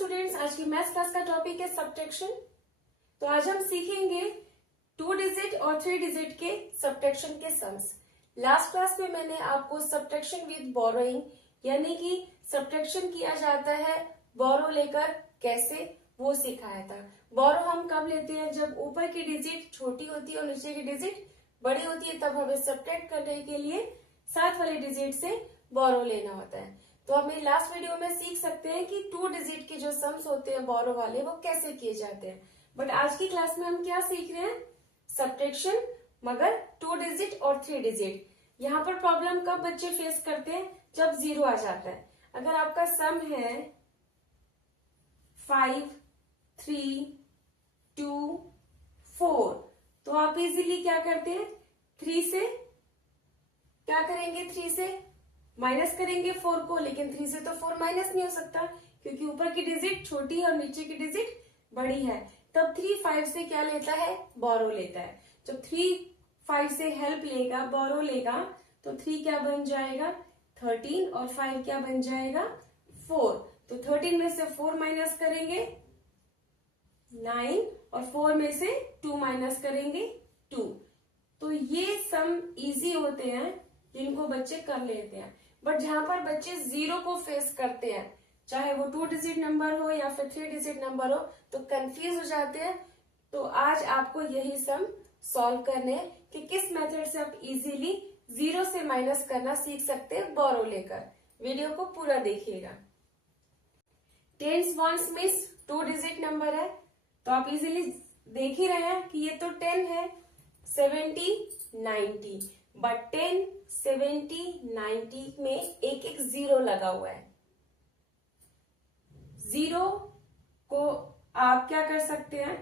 Students, आज की maths class का टॉपिक है सब्ट्रैक्शन। तो आज हम सीखेंगे 2 डिजिट और 3 डिजिट के सब्ट्रैक्शन के सम्स। लास्ट क्लास में मैंने आपको सब्ट्रैक्शन विद बोरोइंग यानी कि सब्ट्रैक्शन किया जाता है बोरो लेकर कैसे, वो सिखाया था। बोरो हम कब लेते हैं? जब ऊपर की डिजिट छोटी होती है और नीचे की डिजिट बड़ी होती है, तब हमें सब्ट्रैक्ट करने के लिए साथ वाले डिजिट से बोरो लेना होता है। तो हमें लास्ट वीडियो में सीख सकते हैं कि 2 डिजिट के जो सम्स होते हैं बोरो वाले, वो कैसे किए जाते हैं। बट आज की क्लास में हम क्या सीख रहे हैं? सब्ट्रैक्शन, मगर 2 डिजिट और 3 डिजिट। यहाँ पर प्रॉब्लम कब बच्चे फेस करते हैं? जब 0 आ जाता है। अगर आपका सम है 5, 3, 2, 4, तो आप इजीली क्या करते हैं? 3 से क्या करेंगे? 3 से माइनस करेंगे 4 को, लेकिन 3 से तो 4 माइनस नहीं हो सकता क्योंकि ऊपर की डिजिट छोटी है और नीचे की डिजिट बड़ी है। तब 3 5 से क्या लेता है? बोरो लेता है। जब 3 5 से हेल्प लेगा, बोरो लेगा, तो 3 क्या बन जाएगा? 13 और 5 क्या बन जाएगा? 4। तो 13 में से 4 माइनस करेंगे 9 और 4 में से 2 माइनस करेंगे 2। तो ये सम इजी होते हैं जिनको बच्चे कर लेते हैं। बट जहां पर बच्चे 0 को फेस करते हैं, चाहे वो 2 डिजिट नंबर हो या फिर 3 डिजिट नंबर हो, तो कंफ्यूज हो जाते हैं। तो आज आपको यही सम सॉल्व करने हैं कि किस मेथड से आप इजीली 0 से माइनस करना सीख सकते हैं बोरो लेकर। वीडियो को पूरा देखिएगा। Tens ones means 2 digit number है, तो आप इजीली देख ही रहे हैं कि ये तो 10 है, 70, 90, बट 10, 70, 90 में एक एक 0 लगा हुआ है। 0 को आप क्या कर सकते हैं?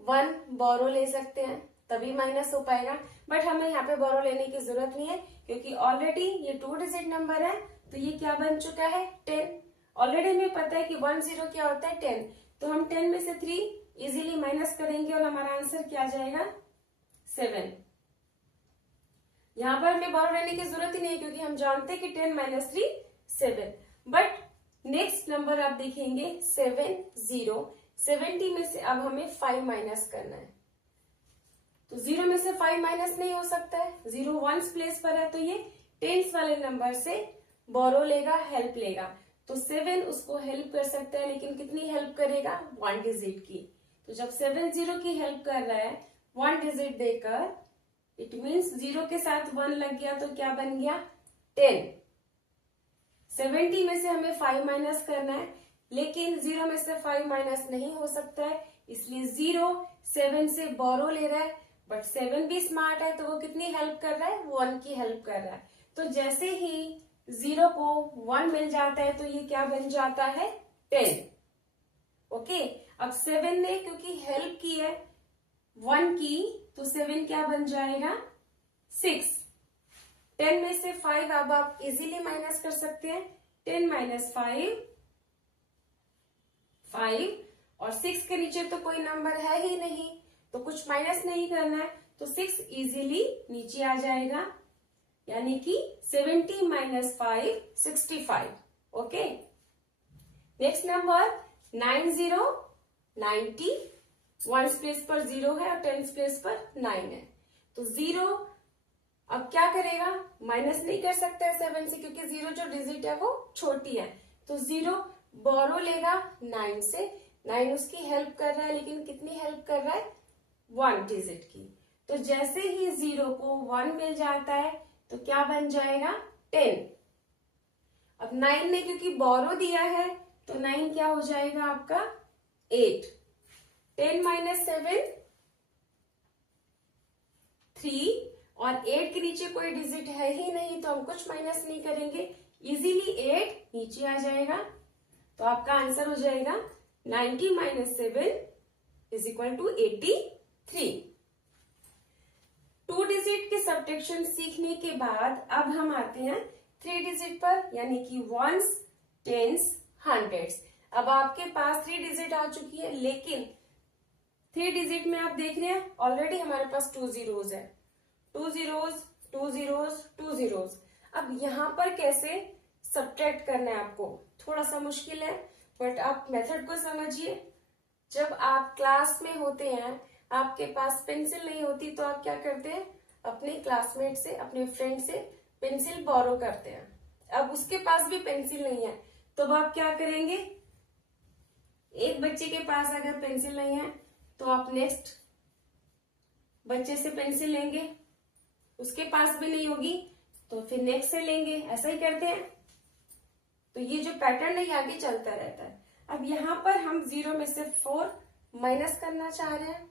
1 बोरो ले सकते हैं, तभी माइनस हो पाएगा। बट हमें यहाँ पे बोरो लेने की जरूरत नहीं है क्योंकि ऑलरेडी ये 2 डिजिट नंबर है, तो ये क्या बन चुका है? 10। ऑलरेडी हमें पता है कि 1 0 क्या होता है? 10। तो हम 10 में से 3 इजीली माइनस करेंगे और हमारा आंसर क्या आ जाएगा? 7। यहाँ पर हमें बोरो लेने की जरूरत ही नहीं है क्योंकि हम जानते हैं कि 10 माइनस 3 7। बट नेक्स्ट नंबर आप देखेंगे 7 0। 70 में से अब हमें 5 माइनस करना है, तो 0 में से 5 माइनस नहीं हो सकता है। 0 वंस प्लेस पर है, तो ये टेंस वाले नंबर से बोरो लेगा, हेल्प लेगा। तो 7 उसको हेल्प कर सकता है, लेकिन कितनी हेल्प करेगा? 1 डिजिट की। तो जब 7 0 की हेल्प कर रहा है 1 डिजिट देकर, इट मीन्स 0 के साथ 1 लग गया, तो क्या बन गया? 10। 70 में से हमें 5 माइनस करना है, लेकिन 0 में से 5 माइनस नहीं हो सकता है, इसलिए 0 7 से बोरो ले रहा है। बट 7 भी स्मार्ट है, तो वो कितनी हेल्प कर रहा है? 1 की हेल्प कर रहा है। तो जैसे ही 0 को 1 मिल जाता है, तो ये क्या बन जाता है? 10। ओके, अब 7 ने क्योंकि हेल्प की है 1 की, तो 7 क्या बन जाएगा? 6। 10 में से 5 अब आप इजीली माइनस कर सकते हैं। 10 माइनस 5 5, और 6 के नीचे तो कोई नंबर है ही नहीं, तो कुछ माइनस नहीं करना है, तो 6 इजीली नीचे आ जाएगा, यानी कि 70 minus 5 65। Okay, next number 90 90। 1 place पर 0 है और 10 प्लेस पर 9 है, तो 0 अब क्या करेगा? माइनस नहीं कर सकता है 7 से क्योंकि 0 जो डिजिट है वो छोटी है। तो 0 बोरो लेगा 9 से। 9 उसकी हेल्प कर रहा है, लेकिन कितनी हेल्प कर रहा है? 1 डिजिट की। तो जैसे ही 0 को 1 मिल जाता है, तो क्या बन जाएगा? 10। अब 9 ने क्योंकि बोरो दिया है, तो 9 क्या हो जाएगा आपका? 8। 10 माइनस 7 3, और 8 के नीचे कोई डिजिट है ही नहीं, तो हम कुछ माइनस नहीं करेंगे, इजीली 8 नीचे आ जाएगा। तो आपका आंसर हो जाएगा 90 minus 7 is equal to 83। 2 digit के सब्ट्रैक्शन सीखने के बाद अब हम आते हैं 3 डिजिट पर, यानी कि वंस, टेंस, हंड्रेड्स। अब आपके पास 3 डिजिट आ चुकी है, लेकिन 3 डिजिट में आप देख रहे हैं ऑलरेडी हमारे पास 2 जीरोज है। 2 जीरोज, 2 जीरोज, 2 जीरोज। अब यहां पर कैसे सब्ट्रैक्ट करना है आपको, थोड़ा सा मुश्किल है। बट आप मेथड को समझिए। जब आप क्लास में होते हैं, आपके पास पेंसिल नहीं होती, तो आप क्या करते हैं, अपने क्लासमेट से, अपने फ्रेंड से पेंसिल बोरो करते हैं। अब उसके पास भी पेंसिल नहीं है, तो अब आप क्या करेंगे, एक बच्चे के पास अगर पेंसिल नहीं है तो आप नेक्स्ट बच्चे से पेंसिल लेंगे, उसके पास भी नहीं होगी तो फिर नेक्स्ट से लेंगे, ऐसा ही करते हैं। तो ये जो पैटर्न है ये आगे चलता रहता है। अब यहां पर हम 0 में से 4 माइनस करना चाह रहे हैं।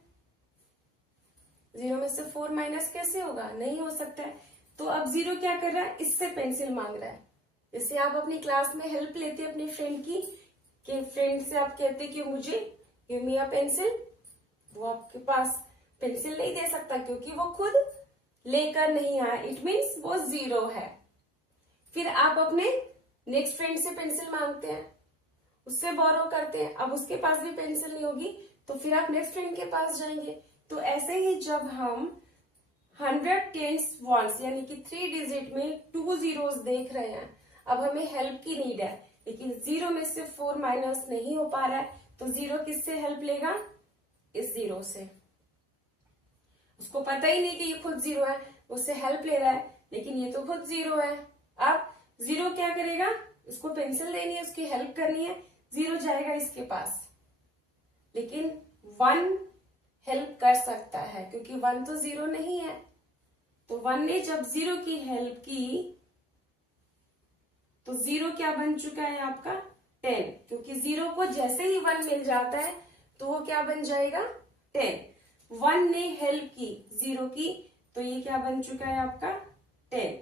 0 में से 4 माइनस कैसे होगा, नहीं हो सकता है। तो अब 0 क्या कर रहा है, इससे पेंसिल मांग रहा है। जैसे आप अपनी क्लास में हेल्प लेते हैं अपनी फ्रेंड की, कि फ्रेंड से आप कहते कि मुझे गिव मी अ पेंसिल, वो आपके पास पेंसिल नहीं दे सकता क्योंकि वो खुद लेकर नहीं आया, इट मीन्स वो 0 है। फिर आप अपने नेक्स्ट फ्रेंड से पेंसिल मांगते हैं, उससे बोरो करते हैं, अब उसके पास भी पेंसिल नहीं होगी तो फिर आप नेक्स्ट फ्रेंड के पास जाएंगे। तो ऐसे ही जब हम 100 टेंस वंस यानी कि 3 डिजिट में 2 zeros देख रहे हैं, अब हमें हेल्प की नीड है, लेकिन 0 में से 4 माइनस नहीं हो पा रहा है, तो 0 किससे हेल्प लेगा, इस 0 से। उसको पता ही नहीं कि ये खुद 0 है, उससे हेल्प ले रहा है, लेकिन ये तो खुद 0 है। अब 0 क्या करेगा, उसको पेंसिल देनी है, उसकी हेल्प करनी है, 0 जाएगा इसके पास, लेकिन 1 हेल्प कर सकता है क्योंकि 1 तो 0 नहीं है। तो 1 ने जब 0 की हेल्प की तो 0 क्या बन चुका है आपका 10, क्योंकि 0 को जैसे ही 1 मिल जाता है तो वो क्या बन जाएगा 10। 1 ने हेल्प की 0 की, तो ये क्या बन चुका है आपका 10।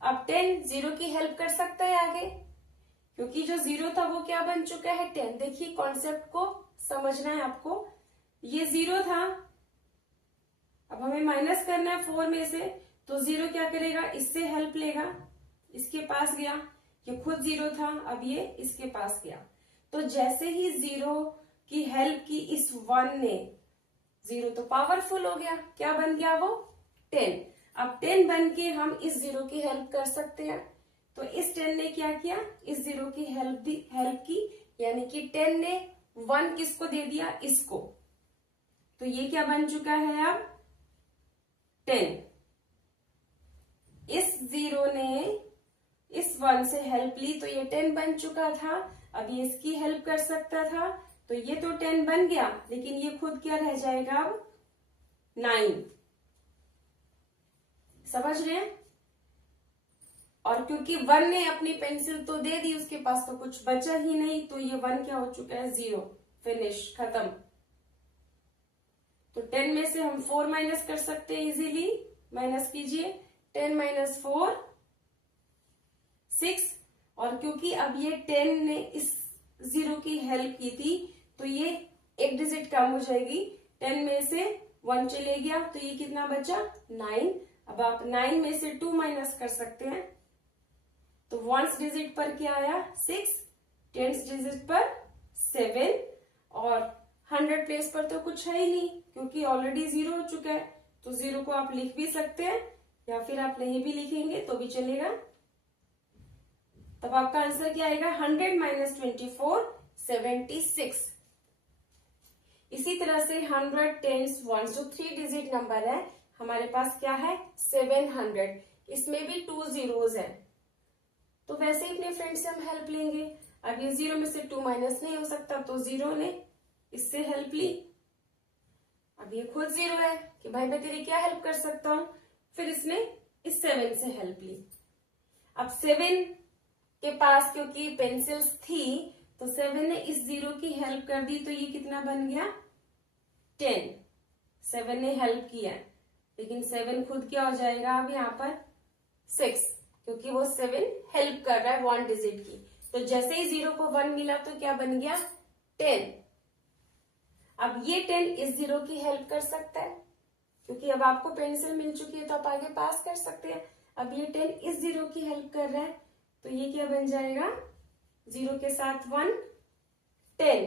अब 10 0 की हेल्प कर सकता है आगे, क्योंकि जो 0 था वो क्या बन चुका है 10। देखिए कॉन्सेप्ट को समझना है आपको, ये 0 था, अब हमें माइनस करना है 4 में से, तो 0 क्या करेगा, इससे हेल्प लेगा, इसके पास गया, ये खुद 0 था, अब ये इसके पास गया। तो जैसे ही 0 की हेल्प की इस 1 ने, 0 तो पावरफुल हो गया, क्या बन गया वो 10। अब 10 बन के हम इस 0 की हेल्प कर सकते हैं। तो इस 10 ने क्या किया, इस 0 की हेल्प की, यानी कि 10 ने 1 किसको दे दिया, इसको। तो ये क्या बन चुका है अब 10। इस 0 ने इस 1 से हेल्प ली तो ये 10 बन चुका था। अब ये इसकी हेल्प कर सकता था, तो ये तो 10 बन गया, लेकिन ये खुद क्या रह जाएगा अब 9। समझ रहे हैं। और क्योंकि 1 ने अपनी पेंसिल तो दे दी, उसके पास तो कुछ बचा ही नहीं, तो ये 1 क्या हो चुका है 0, फिनिश, खत्म। तो 10 में से हम 4 माइनस कर सकते हैं इजीली, माइनस कीजिए, 10 माइनस 4 6। और क्योंकि अब ये 10 ने इस 0 की हेल्प की थी, तो ये एक डिजिट कम हो जाएगी, 10 में से 1 चले गया, तो ये कितना बचा 9। अब आप 9 में से 2 माइनस कर सकते हैं, तो 1 डिजिट पर क्या आया 6, 10 डिजिट पर 7, और 100 प्लेस पर तो कुछ है ही नहीं क्योंकि ऑलरेडी 0 हो चुका है। तो 0 को आप लिख भी सकते हैं या फिर आप नहीं भी लिखेंगे तो भी चलेगा। तब आपका आंसर क्या आएगा 100 माइनस 24 76। इसी तरह से 100 टेंस वंस, जो 3 डिजिट नंबर है, हमारे पास क्या है 700, इसमें भी 2 zeros है। तो वैसे ही अपने फ्रेंड से हम हेल्प लेंगे। अब ये 0 में से 2 माइनस नहीं हो सकता, तो 0 ने इससे हेल्प ली, अब ये खुद 0 है कि भाई मैं तेरी क्या हेल्प कर सकता हूं, फिर इसने इस 7 से हेल्प ली। अब 7 के पास क्योंकि पेंसिल्स थी, तो 7 ने इस 0 की हेल्प कर दी, तो ये कितना बन गया 10। 7 ने हेल्प किया, लेकिन 7 खुद क्या हो जाएगा अब यहाँ पर 6, क्योंकि वो 7 हेल्प कर रहा है 1 डिजिट की। तो जैसे ही 0 को 1 मिला तो क्या बन गया 10। अब ये 10 इस 0 की हेल्प कर सकता है, क्योंकि अब आपको पेंसिल मिल चुकी है तो आप आगे पास कर सकते हैं। अब ये 10 इस 0 की हेल्प कर रहा है, तो ये क्या बन जाएगा 0 के साथ 1 10,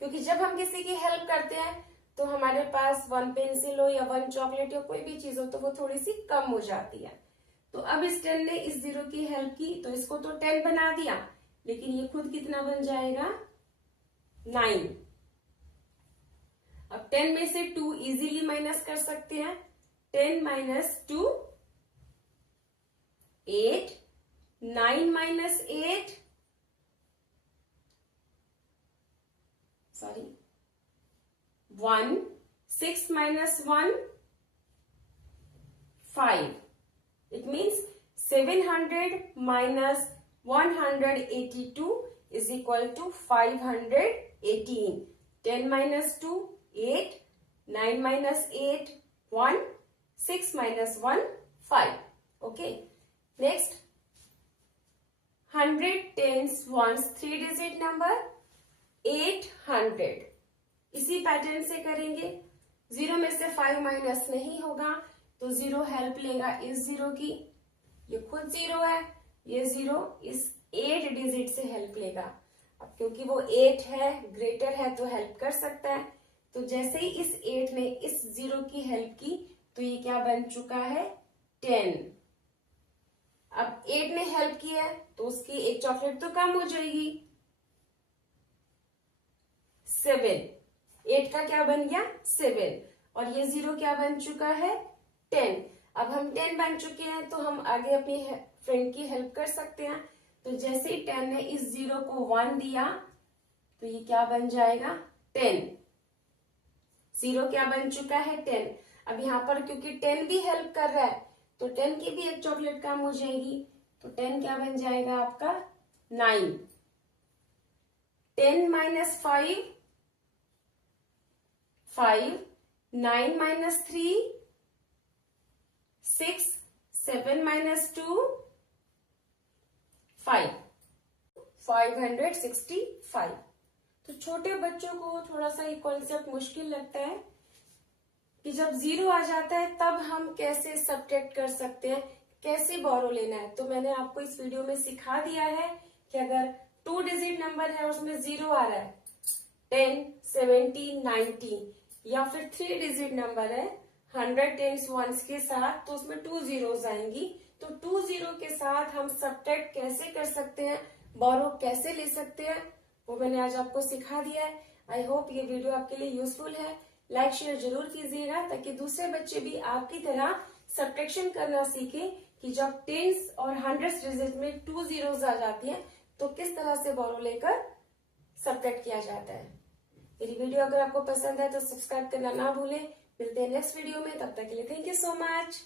क्योंकि जब हम किसी की हेल्प करते हैं तो हमारे पास 1 पेंसिल हो या 1 चॉकलेट या कोई भी चीज हो तो वो थोड़ी सी कम हो जाती है। तो अब इस 10 ने इस 0 की हेल्प की, तो इसको तो 10 बना दिया, लेकिन ये खुद कितना बन जाएगा 9। अब 10 में से 2 इजीली माइनस कर सकते हैं। 10 minus 2 8, 9 minus 8 sorry 1, 6 minus 1 5. It means 700 minus 182 is equal to 518. 10 minus 2 8, 9 minus 8 1, 6 minus 1 5. Okay. Next 100 tens ones 3 digit number 800. इसी पैटर्न से करेंगे। 0 में से 5 माइनस नहीं होगा तो 0 हेल्प लेगा इस 0 की। ये खुद 0 है, ये 0 इस 8 डिजिट से हेल्प लेगा। अब क्योंकि वो 8 है, ग्रेटर है तो हेल्प कर सकता है। तो जैसे ही इस 8 ने इस 0 की हेल्प की तो ये क्या बन चुका है 10। अब 8 ने हेल्प किया है तो उसकी एक चॉकलेट तो कम हो जाएगी 7। 8 का क्या बन गया 7 और ये 0 क्या बन चुका है 10। अब हम 10 बन चुके हैं तो हम आगे अपनी फ्रेंड की हेल्प कर सकते हैं। तो जैसे ही 10 ने इस 0 को 1 दिया तो ये क्या बन जाएगा 10। 0 क्या बन चुका है 10। अब यहाँ पर क्योंकि 10 भी हेल्प कर रहा है तो 10 की भी एक चॉकलेट कम हो जाएगी तो 10 क्या बन जाएगा आपका 9। 10 माइनस 5 5, 9 माइनस 3 6, 7 माइनस 2 5, 565। तो छोटे बच्चों को थोड़ा सा ये कॉन्सेप्ट मुश्किल लगता है कि जब 0 आ जाता है तब हम कैसे सब्ट्रैक्ट कर सकते हैं, कैसे बोरो लेना है। तो मैंने आपको इस वीडियो में सिखा दिया है कि अगर 2 डिजिट नंबर है उसमें 0 आ रहा है 10, 70, 90 या फिर 3 डिजिट नंबर है 100 टेंस वंस के साथ तो उसमें 2 जीरोस आएंगी। तो 2 जीरो के साथ हम सब्ट्रैक्ट कैसे कर सकते हैं, बोरो कैसे ले सकते हैं, वो मैंने आज आपको सिखा दिया है। आई होप ये वीडियो आपके लिए यूजफुल है। लाइक शेयर जरूर कीजिएगा ताकि दूसरे बच्चे भी आपकी तरह सब्ट्रैक्शन करना सीखें कि जब टेंस और हंड्रेड्स डिजिट में 2 जीरोस आ जाती हैं तो किस तरह से बोरो लेकर सब्ट्रैक्ट किया जाता है। मेरी वीडियो अगर आपको पसंद है तो सब्सक्राइब करना ना भूलें। मिलते हैं नेक्स्ट वीडियो में, तब तक के लिए थैंक यू सो मच।